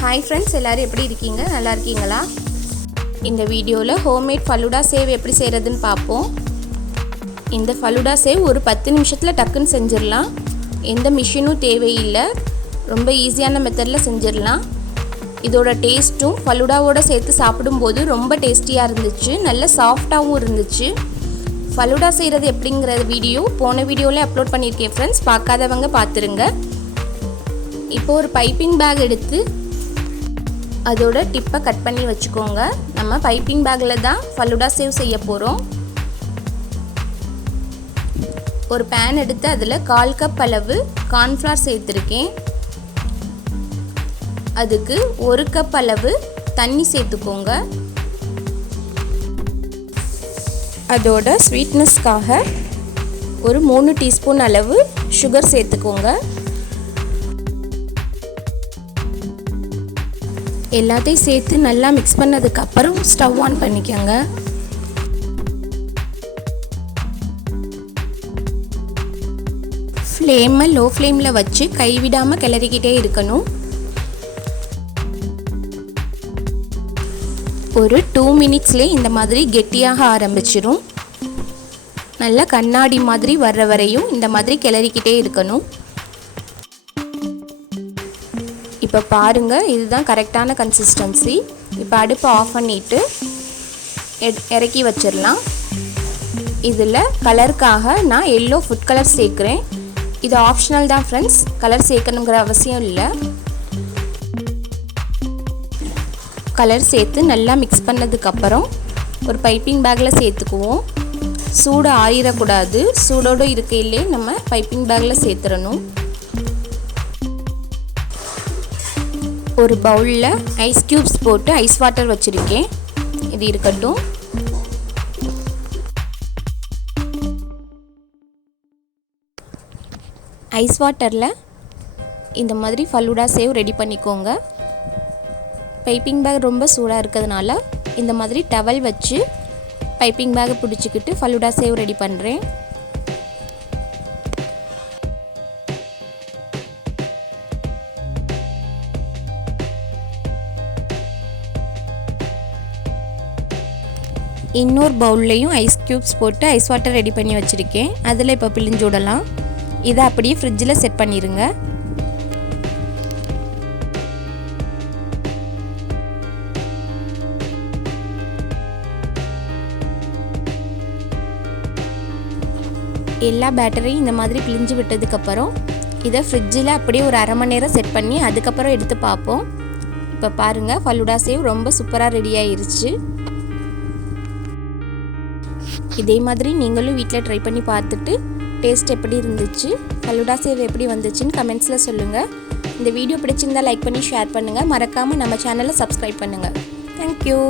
Hi friends, எல்லாரும் எப்படி இருக்கீங்க? நல்லா இருக்கீங்களா? இந்த வீடியோல ஹோம்மேட் ஃபலூடா சேவ் எப்படி செய்யறதுன்னு பாப்போம். இந்த ஃபலூடா சேவ் ஒரு 10 நிமிஷத்துல டக்குன்னு செஞ்சிரலாம். எந்த மிஷினும் தேவையில்லை. ரொம்ப ஈஸியான மெத்தட்ல செஞ்சிரலாம். இதோட டேஸ்டும் ஃபலூடாவோட சேர்த்து சாப்பிடும்போது ரொம்ப டேஸ்டியா இருந்துச்சு. நல்ல சாஃப்ட்டாவும் இருந்துச்சு. ஃபலூடா செய்யறது எப்படிங்கற வீடியோ போன வீடியோல அப்லோட் பண்ணிருக்கேன் फ्रेंड्स. பார்க்காதவங்க பாத்துருங்க. இப்போ ஒரு பைப்பிங் பேக் எடுத்து அதோட டிப்பை கட் பண்ணி வச்சுக்கோங்க. நம்ம பைப்பிங் பேக்ல தான் ஃபலூடா சேவ் செய்ய போறோம். ஒரு pan எடுத்து அதில் 1/4 கப் அளவு கார்ன்ஃப்ளவர் சேர்த்துருக்கேன். அதுக்கு 1 கப் அளவு தண்ணி சேர்த்துக்கோங்க. அதோட ஸ்வீட்னஸ்க்காக ஒரு 3 டீஸ்பூன் அளவு சுகர் சேர்த்துக்கோங்க. எல்லாத்தையும் சேர்த்து நல்லா மிக்ஸ் பண்ணதுக்கு அப்புறம் ஸ்டவ் ஆன் பண்ணிக்கோங்க. ஃப்ளேமை லோ ஃப்ளேமில் வச்சு கைவிடாமல் கிளறிக்கிட்டே இருக்கணும். ஒரு 2 மினிட்ஸ்லேயே இந்த மாதிரி கெட்டியாக ஆரம்பிச்சிடும். நல்லா கண்ணாடி மாதிரி வர்ற வரையும் இந்த மாதிரி கிளறிக்கிட்டே இருக்கணும். இப்போ பாருங்கள், இதுதான் கரெக்டான கன்சிஸ்டன்சி. இப்போ அடுப்பை ஆஃப் பண்ணிவிட்டு இறக்கி வச்சிடலாம். இதில் கலருக்காக நான் எல்லோ ஃபுட் கலர் சேர்க்குறேன். இது ஆப்ஷனல் தான் ஃப்ரெண்ட்ஸ், கலர் சேர்க்கணுங்கிற அவசியம் இல்லை. கலர் சேர்த்து நல்லா மிக்ஸ் பண்ணதுக்கப்புறம் ஒரு பைப்பிங் பேக்கில் சேர்த்துக்குவோம். சூடு ஆறிடக்கூடாது. சூடோடு இருக்கையிலே நம்ம பைப்பிங் பேக்கில் சேர்த்துடணும். ஒரு பவுலில் ஐஸ் க்யூப்ஸ் போட்டு ஐஸ் வாட்டர் வச்சுருக்கேன். இது இருக்கட்டும். ஐஸ் வாட்டரில் இந்த மாதிரி ஃபலூடா சேவ் ரெடி பண்ணிக்கோங்க. பைப்பிங் பேக் ரொம்ப சூடாக இருக்கிறதுனால இந்த மாதிரி டவல் வச்சு பைப்பிங் பேக்கை பிடிச்சிக்கிட்டு ஃபலூடா சேவ் ரெடி பண்ணுறேன். இன்னொரு பவுல்லையும் ஐஸ் க்யூப்ஸ் போட்டு ஐஸ் வாட்டர் ரெடி பண்ணி வச்சுருக்கேன். அதில் இப்போ பிழிஞ்சு விடலாம். இதை அப்படியே ஃப்ரிட்ஜில் செட் பண்ணிடுங்க. எல்லா பேட்டரையும் இந்த மாதிரி பிழிஞ்சு விட்டதுக்கப்புறம் இதை ஃப்ரிட்ஜில் அப்படியே ஒரு 1/2 மணி நேரம் செட் பண்ணி அதுக்கப்புறம் எடுத்து பார்ப்போம். இப்போ பாருங்கள், ஃபலூடா சேவ் ரொம்ப சூப்பராக ரெடி ஆயிருச்சு. இதே மாதிரி நீங்களும் வீட்டில் ட்ரை பண்ணி பார்த்துட்டு டேஸ்ட் எப்படி இருந்துச்சு, ஃபலூடா சேவ் எப்படி வந்துச்சுன்னு கமெண்ட்ஸில் சொல்லுங்கள். இந்த வீடியோ பிடிச்சிருந்தால் லைக் பண்ணி ஷேர் பண்ணுங்கள். மறக்காமல் நம்ம சேனலை சப்ஸ்கிரைப் பண்ணுங்கள். தேங்க்யூ.